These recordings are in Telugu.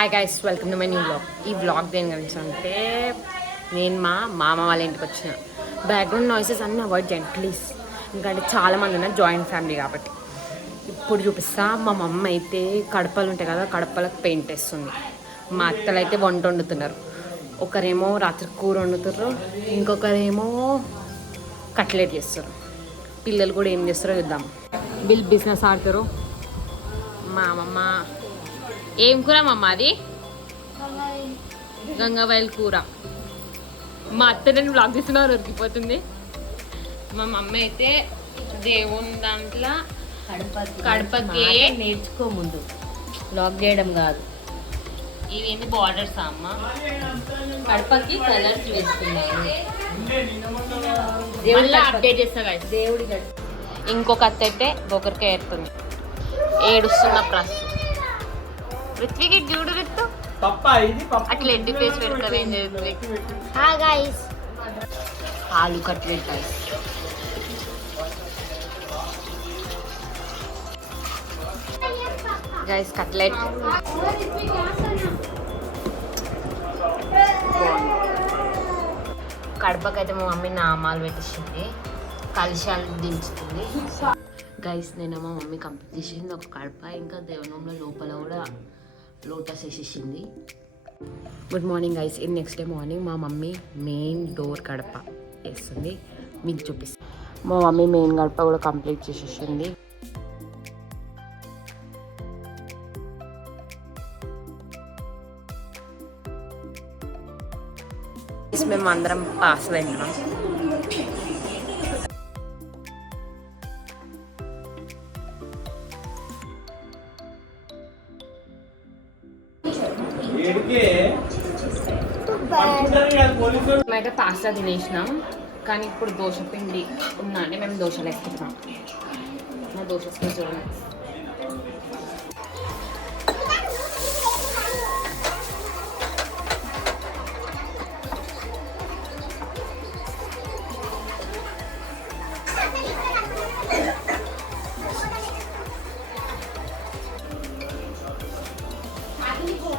Hi guys, welcome to my new blog. ఈ బ్లాగ్ దేని గురించి అంటే నేను మా మామ వాళ్ళ ఇంటికి వచ్చిన. బ్యాక్గ్రౌండ్ నాయిసెస్ అన్నీ అవాయిడ్ చేయండి ప్లీజ్, ఎందుకంటే చాలామంది ఉన్నారు జాయింట్ ఫ్యామిలీ కాబట్టి. ఇప్పుడు చూపిస్తా. మా మమ్మ అయితే కడపలు ఉంటాయి కదా, కడపలకు పెయింట్ వేస్తుంది. మా అత్తలు అయితే వంట వండుతున్నారు. ఒకరేమో రాత్రి కూర వండుతున్నారు, ఇంకొకరేమో కట్లెట్ చేస్తారు. పిల్లలు కూడా ఏం చేస్తారో చూద్దాం. వీళ్ళు బిజినెస్ ఆడతారు. మా అమ్మమ్మ ఏం కూర మమ్మ? అది గంగవాయిల్ కూర. మా అత్త నేను బ్లాగ్ తీస్తున్నారు, ఉరికిపోతుంది. మా మమ్మ అయితే దేవుని దాంట్లో కడపకి నేర్చుకో ముందు, బ్లాగ్ చేయడం కాదు. ఇవేంటి బార్డర్స్ అమ్మ? కడపకి కలర్స్ వేసుకున్నాను. అప్డేట్ చేస్తా guys. దేవుడి ఇంకొక అత్త అయితే ఒకరికే ఏరుతుంది, ఏడుస్తున్న ప్రస్. రిత్వికి చూడు రిత్తు అట్లా ఎడ్డి ఫేస్ పెడతారు. ఏం చేస్తుంది? ఆలు కట్లెట్ గైస్. గైస్ కట్లెట్ కడపకైతే మా మమ్మీ నామాలు పెట్టించింది, కలశాలు దించుతుంది. గైస్ నేను మా మమ్మీ కంప్లీట్ చేసింది ఒక కడప, ఇంకా దేవునంలో లోపల కూడా లోటస్ వేసేసింది. Good morning guys. ఇది నెక్స్ట్ డే మార్నింగ్ మా మమ్మీ మెయిన్ డోర్ గడప వేస్తుంది, మీకు చూపిస్తాను. మా మమ్మీ మెయిన్ గడప కూడా కంప్లీట్ చేసేసింది. మేము అందరం పాస్ తింటున్నాం. మేమైతే పాస్తా తినేసినాం, కానీ ఇప్పుడు దోశ పిండి ఉన్నా అంటే మేము దోశలు వేసుకుంటున్నాం. మా దోశ చూడండి.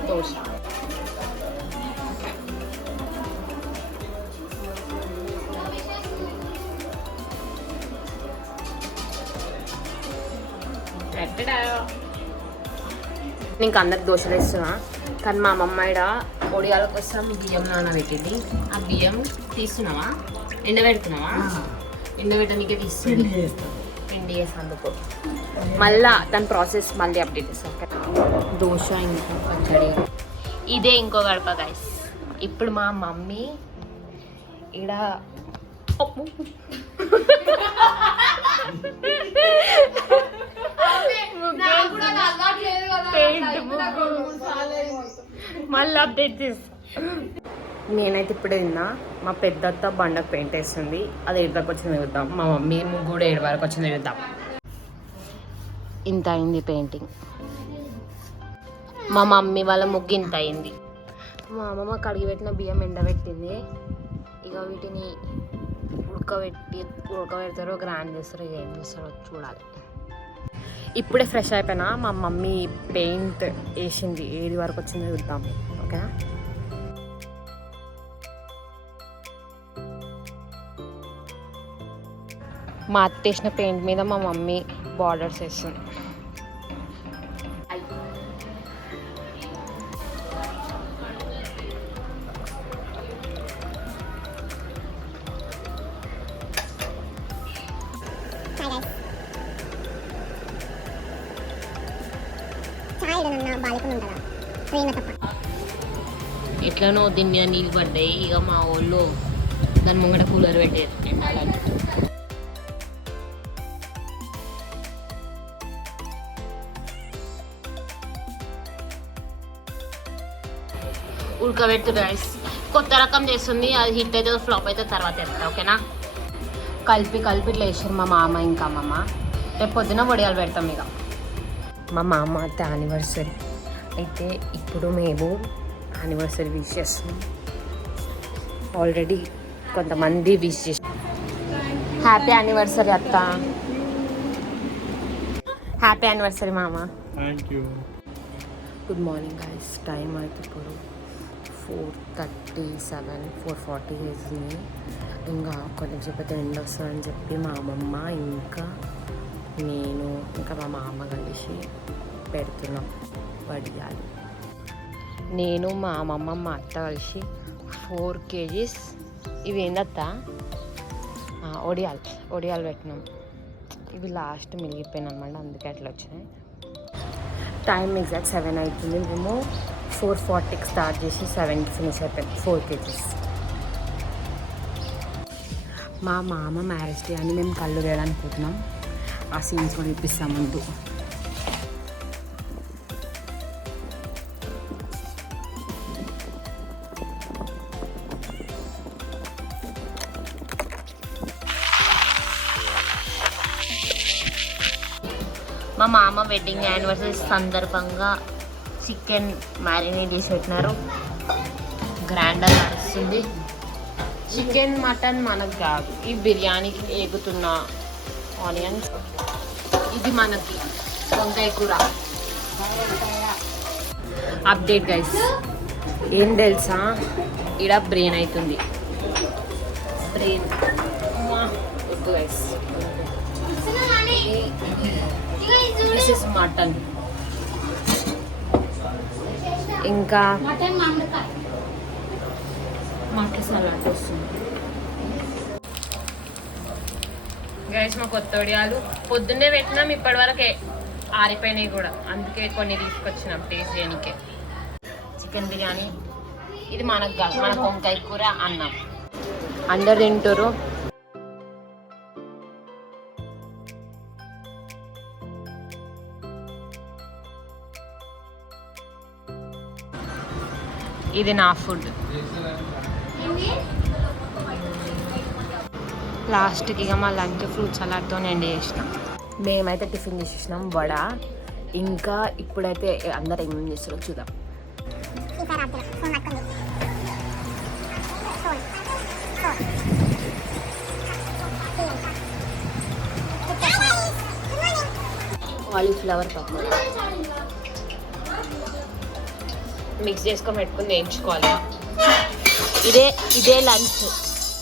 దోశ ఇంకా అందరికి దోశలు వేస్తున్నా, కానీ మా అమ్మమ్మ ఇక్కడ ఒడియాల కోసం బియ్యం నానబెట్టింది. ఆ బియ్యం తీస్తున్నావా, ఎండబెడుతున్నావా? ఎండబెట్టడానికే తీస్తుంది, పిండి వేసేందుకు. మళ్ళా దాని ప్రాసెస్ మళ్ళీ అప్డేట్ చేస్తాను. దోశ ఇంకా పచ్చడి. ఇదే ఇంకో గడప గైస్. ఇప్పుడు మా మమ్మీ ఇక్కడ మళ్ళీ అప్డేట్ చేస్తా. నేనైతే ఇప్పుడే తిన్నా. మా పెద్దత్త బండకు పెయింట్ వేస్తుంది, అది 7 వరకు వచ్చింది చూద్దాం. మా మమ్మీ ముగ్గు కూడా 7 వరకు వచ్చింది చూద్దాం. ఇంత అయింది పెయింటింగ్. మా మమ్మీ వాళ్ళ ముగ్గు ఇంత అయింది. మా అమ్మమ్మ కడిగి పెట్టిన బియ్యం ఎండబెట్టింది. ఇక వీటిని ఉడకబెడతారో గ్రైండ్ చేస్తారో ఏం చేస్తారో చూడాలి. ఇప్పుడే ఫ్రెష్ అయిపోయినా. మా మమ్మీ పెయింట్ వేసింది, 7 వరకు వచ్చిందో చూద్దాం. ఓకేనా? మా అత్త వేసిన పెయింట్ మీద మా మమ్మీ బార్డర్స్ వేస్తుంది. ఎట్లనో దీని మీద నీళ్ళు పడ్డాయి. ఇక మా ఊళ్ళో దాని ముంగట కూలర్ పెట్టారు ఎండాలని. ఉడకబెట్టు రైస్ కొత్త రకం చేస్తుంది, అది హిట్ అయితే ఫ్లాప్ అయితే తర్వాత వేస్తా. ఓకేనా? కలిపి ఇట్లా వేసారు మా మామ ఇంకా అమ్మమ్మ. రేపు పొద్దున వడియాలు పెడతాం. ఇక మా మామ అయితే యానివర్సరీ అయితే ఇప్పుడు మేము యానివర్సరీ విష్ చేస్తున్నాం. ఆల్రెడీ కొంతమంది విష్ చేసి. హ్యాపీ యానివర్సరీ అత్త. హ్యాపీ యానివర్సరీ మామ. Thank you. Good morning guys. Time అయితే ఇప్పుడు 4:37, 4:40 వేసింది. ఇంకా కొంచెం సేపు ఎండ వస్తుందని చెప్పి మా అమ్మమ్మ ఇంకా నేను ఇంకా మా మామ కలిసి పెడుతున్నాం వడియాలు. నేను మా అమ్మమ్మ మా అత్త కలిసి 4 kgs ఇవి ఏందత్తా ఒడియాలు పెట్టినాం. ఇవి లాస్ట్ మిగిలిపోయినాయి అనమాట, అందుకే అట్లా వచ్చినాయి. టైం ఎగ్జాక్ట్ 7 అవుతుంది. మేము 4:40కి స్టార్ట్ చేసి 7కి ఫినిష్ అయిపోయింది 4 kgs. మా మామ మ్యారేజ్ డే అని మేము కళ్ళు వేయడానికి పోతున్నాం. ఆ సీన్స్ కూడా ఇప్పిస్తామంటూ. మా మామ వెడ్డింగ్ యానివర్సరీ సందర్భంగా చికెన్ మ్యారినేట్ చేసి పెట్టినారు. గ్రైండర్ నడుస్తుంది. చికెన్ మటన్ మనకు కాదు, ఈ బిర్యానీకి ఏగుతున్న ఆనియన్స్. ఇది మనకి వంకాయ కూర. అప్డేట్ గైస్, ఏం తెలుసా, ఇక్కడ బ్రెయిన్ అవుతుంది. బ్రెయిన్ వద్దు గైస్. This is mutton. ఇంకా మటన్ సలాడ్ వస్తుంది గైస్. మా కొత్త వడియాలు పొద్దున్నే పెట్టినాం, ఇప్పటి వరకు ఆరిపోయినాయి కూడా, అందుకే కొన్ని తీసుకొచ్చినాం టేస్ట్ చేయడానికే. చికెన్ బిర్యానీ ఇది మనకు కాదు, మనకు వంకాయ కూర అన్నం. అందరు తింటారు. ఇది నా ఫుడ్. లాస్ట్కి ఇక మా లంచ్ ఫ్రూట్ సలాడ్తో ఎండ్ చేసినాం. మేమైతే టిఫిన్ చేసేసినాం వడ. ఇంకా ఇప్పుడైతే అందరు ఏమేమి చేస్తారో చూద్దాం. కాలీఫ్లవర్ పప్పు మిక్స్ చేసుకొని పెట్టుకుని వేయించుకోవాలి. ఇదే లంచ్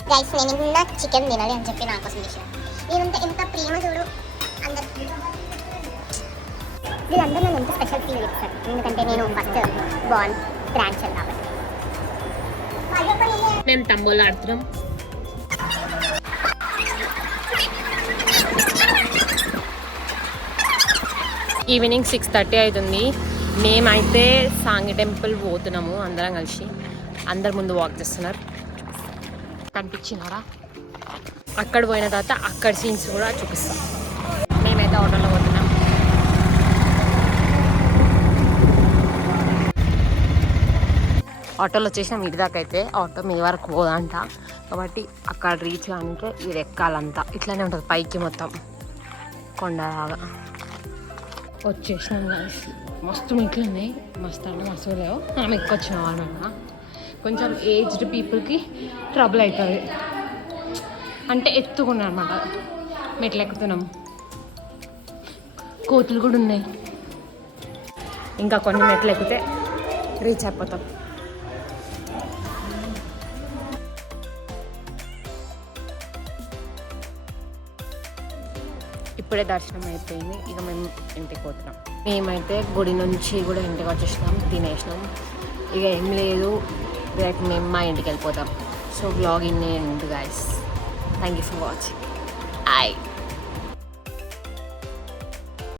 గైస్. నేను నిన్న చికెన్ తినాలి అని చెప్పి నా కోసం చేసాను. నేనంతా ఎంత ప్రేమ చూడు అందరికి. వీళ్ళందరూ నన్ను ఎంత స్పెషల్ ఫీల్ చేస్తారు, ఎందుకంటే నేను ఫస్ట్ బార్న్ గ్రాండ్ చైల్డ్ కాబట్టి. మేము తంబోలు ఆడుతున్నాం. ఈవినింగ్ 6:30 అవుతుంది. మేమైతే సాంగి టెంపుల్ పోతున్నాము అందరం కలిసి. అందరు ముందు వాక్ చేస్తున్నారు, కనిపించినారా? అక్కడ పోయిన తర్వాత అక్కడ సీన్స్ కూడా చూపిస్తాం. మేమైతే ఆటోలో పోతున్నాం. ఆటోలో వచ్చేసినాం. ఇటు దాకా అయితే ఆటో మీ వరకు పోదంట, కాబట్టి అక్కడ రీచ్ కానికే ఇది ఎక్కాలంతా ఇట్లానే ఉంటుంది పైకి మొత్తం కొండలాగా. వచ్చేసినాం గైస్. మస్తు మెట్లు ఉన్నాయి, మస్తు అంటే మస్తు లేవు. మనం ఎక్కొచ్చినాం అనమాట. కొంచెం ఏజ్డ్ పీపుల్కి ట్రబుల్ అవుతుంది, అంటే ఎత్తుకున్నాం అనమాట. మెట్లు ఎక్కుతున్నాం. కోతులు కూడా ఉన్నాయి. ఇంకా కొన్ని మెట్లు ఎక్కితే రీచ్ అయిపోతాం. ఇప్పుడే దర్శనం అయిపోయింది, ఇక మేము ఇంటికి పోతున్నాం. మేమైతే గుడి నుంచి కూడా ఇంటికి వచ్చేసినాం, తినేసినాం. ఇక ఏం లేదు, రేపు మేము మా ఇంటికి వెళ్ళిపోతాం. So vlog in end guys. Thank you for watching.